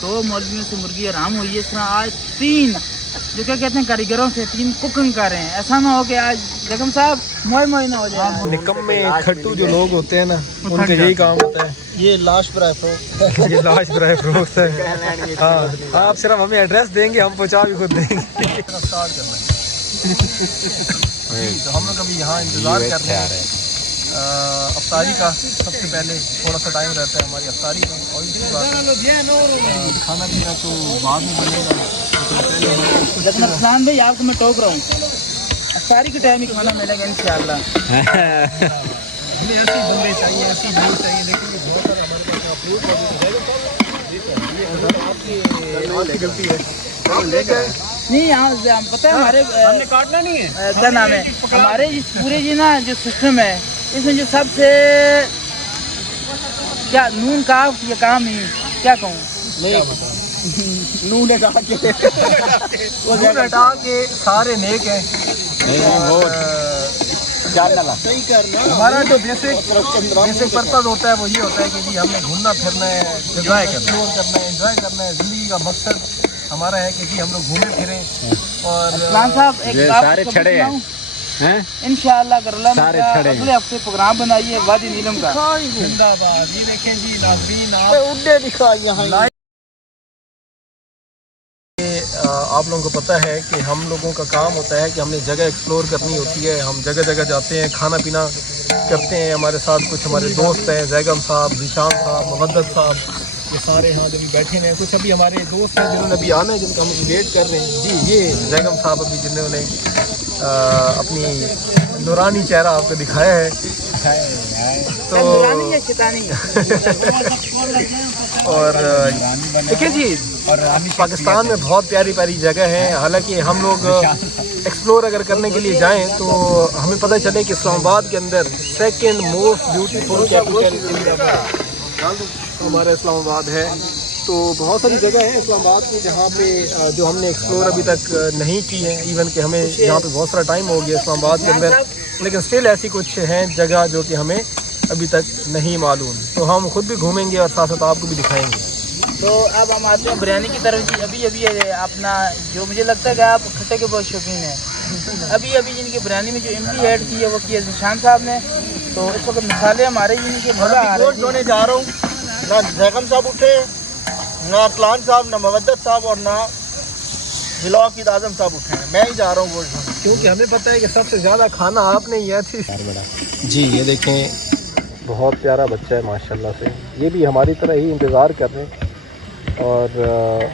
2 मौलवियों से मुर्गी आराम हुई है, इस तरह आज 3 जो क्या कहते हैं कारीगरों से 3 कुकिंग कर रहे हैं। ऐसा ना हो कि आज जगम साहब मोए ना हो जाए। निकम्मे खट्टू जो लोग होते हैं ना, उनका यही काम होता है। ये लाश बराए फ्रोख्त ये लाश बराए फ्रोख्त है। हाँ, आप सिर्फ हमें एड्रेस देंगे, हम पहुँचा भी खुद देंगे। स्टार्ट करना है तो हम लोग अभी यहाँ इंतज़ार कर रहे हैं अफ्तारी का। सबसे पहले थोड़ा सा टाइम रहता है हमारी अफ्तारी का, और इसकी बात खाना पीना तो बाद में बनेगा। रफसान भाई आपको मैं टोक रहा हूँ, अफ्तारी के टाइम ही खाना मिलेगा इंशाअल्लाह। हमें ऐसे बंदे चाहिए, ऐसी लोग चाहिए, लेकिन ये बहुत सारा हमारे पास यहाँ फ्रूट आपकी गलती है नहीं। यहाँ पता है हमारे हमने काटना नहीं है। क्या नाम है हमारे इस पूरे जी ना जो सिस्टम है, इसमें जो सबसे क्या नून काफ या काम ही क्या कहूँ, नून हटा के नून हटा के सारे नेक हैं। सही करना हमारा जो बेसिक पर्पज होता है वो ये होता है कि जी हमने घूमना फिरना है, एंजॉय करना है। ज़िंदगी का मकसद हमारा है कि जी हम लोग घूमें फिरें। और साहब एक सारे छड़े हैं इंशाअल्लाह सारे छड़े अगले हफ्ते प्रोग्राम बनाइए वादी नीलम का। जिंदाबाद। ये देखें जी नाज़रीन, उड्डे दिखाई यहाँ। आप लोगों को पता है कि हम लोगों का काम होता है कि हमने जगह एक्सप्लोर करनी होती है। हम जगह जगह जाते हैं, खाना पीना करते हैं। हमारे साथ कुछ हमारे दोस्त हैं, जैगम साहब, ज़ीशान साहब, मुवद्दत साहब, ये सारे यहाँ जो बैठे हैं। कुछ अभी हमारे दोस्त हैं जिन्होंने अभी आना है, जिनका हम वेट कर रहे हैं। जी ये जैगम साहब अभी जिन्होंने अपनी नूरानी चेहरा आपको दिखाया है। तो और देखिए जी पाकिस्तान में बहुत प्यारी प्यारी जगह है। हालांकि हम लोग एक्सप्लोर अगर करने के लिए जाएं तो हमें पता चले कि इस्लामाबाद के अंदर 2nd मोस्ट ब्यूटीफुल कैपिटल हमारा इस्लामाबाद है। तो बहुत सारी जगह है इस्लामाबाद की जहाँ पे जो हमने एक्सप्लोर अभी तक नहीं की है। इवन कि हमें यहाँ पे बहुत सारा टाइम हो गया इस्लामाबाद के अंदर, लेकिन स्टिल ऐसी कुछ हैं जगह जो कि हमें अभी तक नहीं मालूम। तो हम खुद भी घूमेंगे और साथ साथ आपको भी दिखाएंगे। तो अब हम आते हैं बिरयानी की तरफ जी। अभी अपना जो मुझे लगता है कि आप खट्टे के बहुत शौकीन हैं। अभी जिनकी बिरयानी में जो इमली ऐड की है वो की है ज़ीशान साहब ने। तो इस वक्त मसाले हमारे जिनके जोड़ने जा रहा हूँ। ना जैगम साहब उठे, ना अरसलान साहब, ना मुवद्दत साहब और ना बिलावल आजम साहब उठे हैं। मैं ही जा रहा हूँ गोश्त ढूंढने, क्योंकि हमें पता है कि सबसे ज़्यादा खाना आपने ही थी। जी ये देखें बहुत प्यारा बच्चा है माशाल्लाह से। ये भी हमारी तरह ही इंतज़ार कर रहे हैं और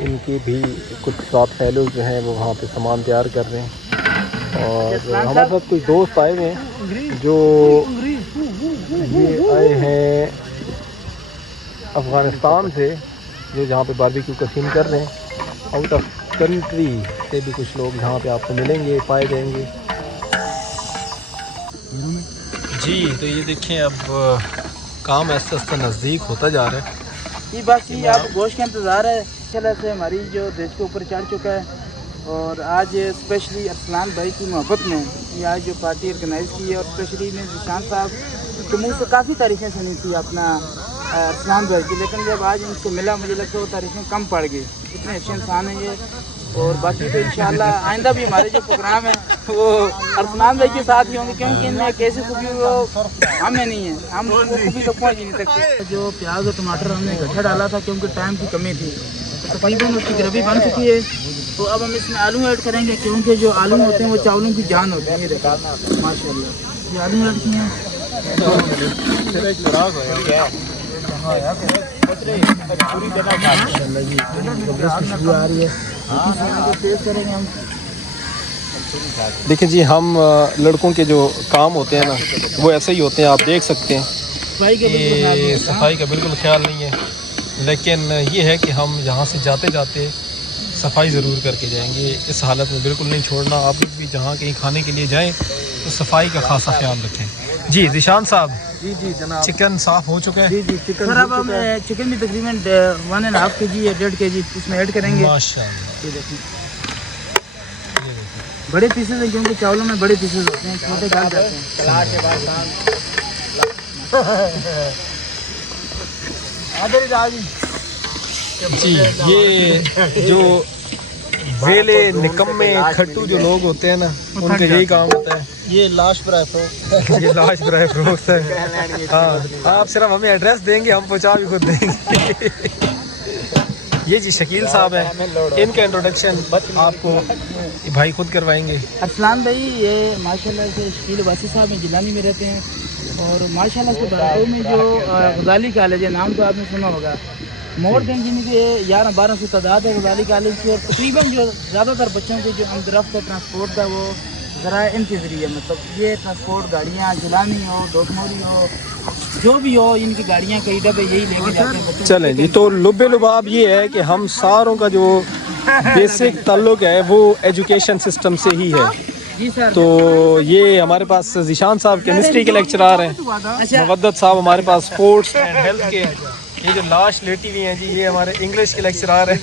इनकी भी कुछ साथ फैलो जो हैं वो वहाँ पे सामान तैयार कर रहे हैं। और हमारे साथ कुछ दोस्त आए हुए हैं जो ये आए हैं अफ़गानिस्तान से, जो जहाँ पे बारबेक्यू का सीन कर रहे हैं। आउट ऑफ कंट्री से भी कुछ लोग यहाँ पे आपको मिलेंगे, पाए जाएंगे। जी तो ये देखें अब काम ऐसा ऐसा नज़दीक होता जा रहा है। ये बात ये आप गोश्त का इंतज़ार है चला से हमारी जो देश के ऊपर चढ़ चुका है। और आज स्पेशली अरसलान भाई की मोहब्बत में ये आज जो पार्टी ऑर्गेनाइज़ की है, और स्पेशली ने ज़ीशान साहब के मुँह से काफ़ी तारीफ़ें सुनी थी अपना अरसलान भाई की, लेकिन जब आज इनसे मिला मुझे लगता है वो तारीफ़ें कम पड़ गई। इतने अच्छे इंसान हैं ये। और बाकी तो इंशाल्लाह आइंदा भी हमारे जो प्रोग्राम है वो अरसलान भाई के साथ ही होंगे, क्योंकि इनमें कैसे खूबी वो हमें नहीं है, हम खूबी तो पहुँच ही नहीं सकते। जो प्याज और टमाटर हमने इकट्ठा डाला था क्योंकि टाइम की कमी थी, तकरीबन उसकी ग्रेवी बन चुकी है। तो अब हम इसमें आलू ऐड करेंगे, क्योंकि जो आलू होते हैं वो चावलों की जान होती है। ये देखो माशाल्लाह ये आलू ऐड किए हैं। खुशबू आ रही है, करेंगे हम। देखिए जी हम लड़कों के जो काम होते हैं ना वो ऐसे ही होते हैं। आप देख सकते हैं सफाई का बिल्कुल ख्याल नहीं है, लेकिन ये है कि हम यहाँ से जाते जाते सफाई ज़रूर करके जाएंगे। इस हालत में बिल्कुल नहीं छोड़ना। आप लोग भी जहाँ कहीं खाने के लिए जाएं तो सफाई का खासा ख्याल रखें। जी ज़ीशान साहब। जी जी जनाब। चिकन साफ़ हो चुका है। जी जी चिकन सर अब हम चिकन भी तकरीबन 1.5 kg या 1.5 kg इसमें ऐड करेंगे। माशाल्लाह। ये देखिए बड़े पीसेस हैं, क्योंकि चावलों में बड़े पीसेस होते हैं, छोटे डाल जाते हैं। सलाद के बाद आदर जी, ये जो वेले निकम्मे खट्टू जो लोग होते हैं ना, उनका यही काम होता है। ये लाश बराए फ्रोख्त ये लाश बराए फ्रोख्त है। हाँ, आप सिर्फ हमें एड्रेस देंगे, हम पहुँचा भी खुद देंगे। ये जी शकील साहब है, इनका इंट्रोडक्शन आपको भाई खुद करवाएंगे। अरसलान भाई ये माशाल्लाह से शकील वासी साहब में जिलानी में रहते हैं, और माशाल्लाह से बराऊ में जो गजाली कॉलेज है, नाम तो आपने सुना होगा। मोर देन जिनके 11-12 तादाद है गजाली कॉलेज की, और तकरीबन जो ज़्यादातर बच्चों के जो हमदरफ्त ट्रांसपोर्ट का वो ज़रा इनके ज़रिए, मतलब ये ट्रांसपोर्ट गाड़ियाँ जिलानी हो, डोकमोरी हो, जो भी हो, इनकी गाड़ियाँ कई डब्बे यही लेके जाते हैं बच्चों। चलें जी, तो लुब्बे लुबाब ये है कि हम सारों का जो बेसिक ताल्लुक है वो एजुकेशन सिस्टम से ही है। जी सर। तो ये हमारे पास जीशान साहब केमिस्ट्री के लेक्चरर हैं, मुवद्दत साहब हमारे पास स्पोर्ट्स एंड हेल्थ के, ये जो लाश लेटी हुई हैं जी ये हमारे इंग्लिश के लेक्चरर हैं,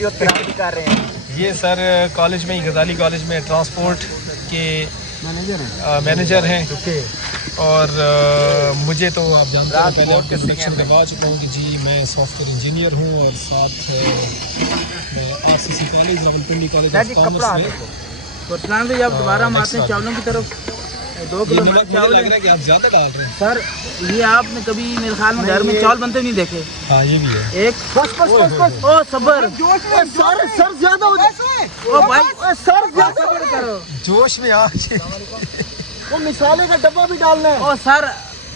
कर रहे हैं। ये सर कॉलेज में ही गजाली कॉलेज में ट्रांसपोर्ट के मैनेजर हैं। और मुझे तो आप जानते हैं, पहले आपके इंट्रोडक्शन करवा चुका हूँ कि जी मैं सॉफ्टवेयर इंजीनियर हूँ, और साथ मैं RCC college Rawalpindi college of commerce में। तो अरसलान भाई आप दोबारा हम आते हैं चावलों की तरफ। 2 किलो मुझे चावल लग रहा है कि आप ज़्यादा डाल रहे हैं सर। ये आपने कभी मेरे ख्याल में घर में चावल बनते नहीं देखे। हाँ, ये भी है। एक बस ओ सबर सर ज्यादा हो जाए। ओ भाई सर सबर करो, जोश में आज वो मिसाले का डब्बा भी डालना है। ओ सर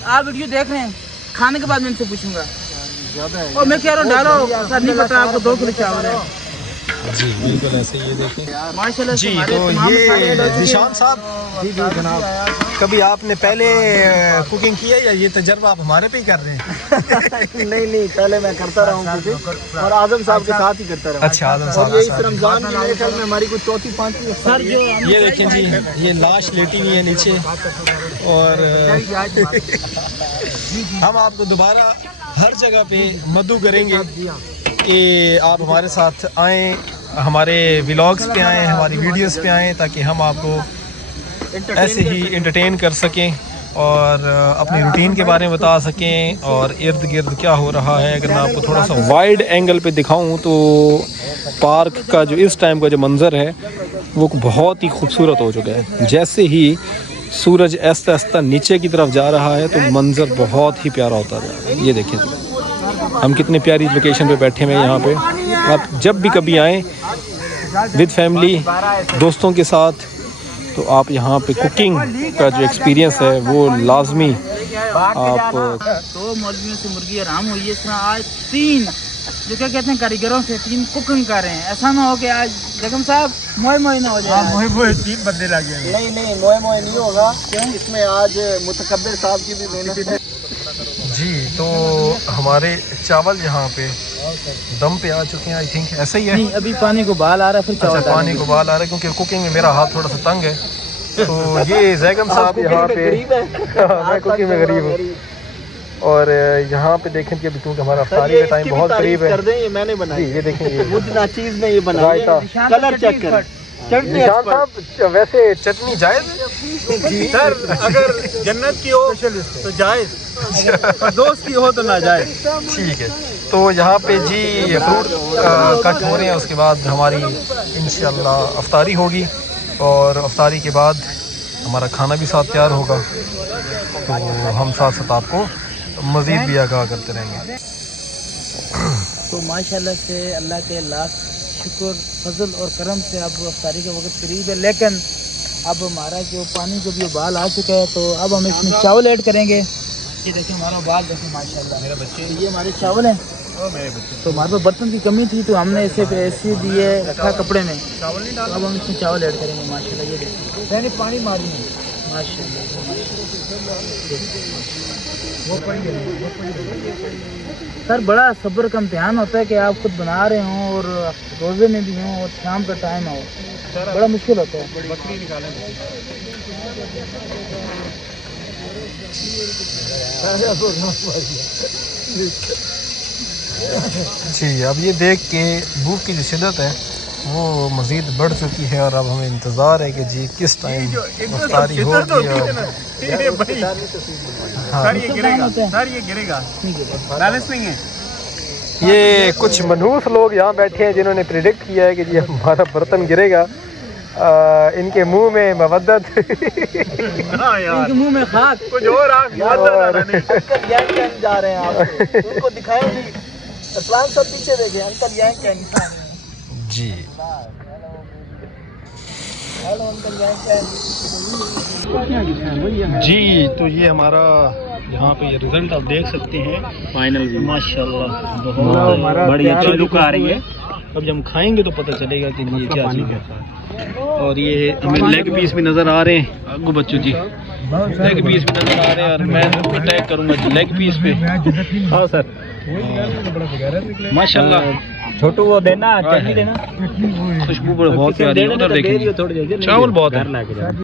आप वीडियो देख रहे हैं, खाने के बाद मैं इनसे पूछूंगा। ओ मैं कह रहा हूँ डालो सर, नहीं पता आपको 2 किलो चावल है जी, बिल्कुल ऐसे ये देखें माशाल्लाह जी। हमारे तो तमाम ये सारे निशान साहब, जी जनाब, कभी आपने पहले कुकिंग की है या ये तजर्बा आप हमारे पे ही कर रहे हैं? नहीं, पहले मैं करता रहा हूँ कुकिंग, और आजम साहब के साथ ही करता रहा। अच्छा, आजम और साहब ये इस रमजान में मेरे ख्याल में हमारी कुछ 4-5 सर जो ये देखें जी, ये लाश लेटी हुई है नीचे, और हम आपको दोबारा हर जगह पे मदू करेंगे कि आप हमारे साथ आएँ, हमारे व्लॉग्स पे आएँ, हमारी वीडियोस पे आएँ, ताकि हम आपको ऐसे ही एंटरटेन कर सकें और अपनी रूटीन के बारे में बता सकें, और इर्द गिर्द क्या हो रहा है। अगर मैं आपको थोड़ा सा वाइड एंगल पे दिखाऊं तो पार्क का जो इस टाइम का जो मंज़र है वो बहुत ही खूबसूरत हो चुका है। जैसे ही सूरज आहिस्ता आहिस्ता नीचे की तरफ जा रहा है तो मंज़र बहुत ही प्यारा होता जा रहा है। ये देखें हम कितने प्यारी लोकेशन पे बैठे हुए हैं यहाँ पे। आप जब भी कभी आएँ विद फैमिली, दोस्तों के साथ, तो आप यहाँ पे कुकिंग का जो एक्सपीरियंस है वो लाजमी आप। 2 मौलवियों से मुर्गी आराम हुई है, इसमें आज 3 जो क्या कहते हैं कारीगरों से 3 कुकिंग कर रहे हैं। ऐसा ना हो कि आज जगम साहब मोए ना हो जाए। मोए 3 बंदे लगे। नहीं मोए नहीं होगा, इसमें आज मुतकब्बिर साहब की भी मेहनत है जी। तो हमारे चावल यहाँ पे दम पे आ चुके हैं, आई थिंक ऐसा ही है। नहीं, अभी पानी को बाल आ रहा है, फिर चावल अच्छा, पानी को बाल आ रहा है, क्योंकि कुकिंग में मेरा हाथ थोड़ा सा तंग है। तो ये जैगम साहब यहाँ पे मैं कुकिंग में गरीब हूँ, और यहाँ पे देखें कि अभी क्योंकि हमारा अफ्तारी का टाइम बहुत करीब है। कर दें, ये मैंने बनाई। ये देखें, ये मुझ नाचीज ने ये बनाया है। कलर चेक कर। निशान साहब, वैसे चटनी जायज़ सर, अगर जन्नत की हो तो जायज़, और दोस्त की हो तो ना जायज़। ठीक है। तो यहाँ पे जी ये फ्रूट कट हो रहे हैं, उसके बाद हमारी इंशाल्लाह अफ्तारी होगी, और अफ्तारी के बाद हमारा खाना भी साथ तैयार होगा। तो हम साथ साथ आपको मज़ीद भी आगाह करते रहेंगे। तो माशाल्लाह से अल्लाह के लाख शुक्र फजल और करम से अब अफ्तारी का वक्त करीब है, लेकिन अब हमारा जो पानी को भी उबाल आ चुका है, तो अब हम इसमें चावल ऐड करेंगे। ये देखिए हमारा उबाल देखिए माशाल्लाह, मेरे बच्चे, ये हमारे चावल हैं। तो हमारे पास बर्तन की कमी थी, तो हमने इसे ऐसे दिए रखा कपड़े में। अब हम इसमें चावल ऐड करेंगे माशाल्लाह। ये देखिए मैंने पानी मारी है माशाल्लाह। सर बड़ा सब्र का इम्तिहान होता है कि आप खुद बना रहे हों और रोज़े में भी हों और शाम का टाइम हो, बड़ा मुश्किल होता है। बकरी निकालें जी। अब ये देख के भूख की जो शिद्दत है वो मज़ीद बढ़ चुकी है, और अब हमें इंतज़ार है कि जी किस टाइम अफ्तारी होगी। और हाँ, सर ये गिरेगा, लालच नहीं है। ये कुछ मनहूस लोग यहाँ बैठे हैं जिन्होंने प्रिडिक्ट किया है कि जी हमारा बर्तन गिरेगा। इनके मुंह में मवद्दत इनके मुंह में खाक कुछ और अंकल यांग जा रहे हैं आप उनको दिखाएं जी। अरसलान सब पीछे देखे अंकल यांग का इंसान है जी। हेलो अंकल यांग जी तो ये हमारा यहाँ पे ये रिजल्ट आप देख सकते हैं फाइनल माशाल्लाह बहुत बड़ी अच्छी लुक आ रही है। अब जब हम खाएंगे तो पता चलेगा कि ये क्या चीज़ है। और ये हमें लेग पीस भी नज़र आ रहे हैं आगू बच्चों जी, लेग पीस भी नज़र आ रहे हैं और मैं अटैक करूँगा जी लेग पीस पे। हाँ सर माशाल्लाह छोटू वो देना चटनी देना खुशबू बहुत प्यारी है। उधर देखिए चावल बहुत है।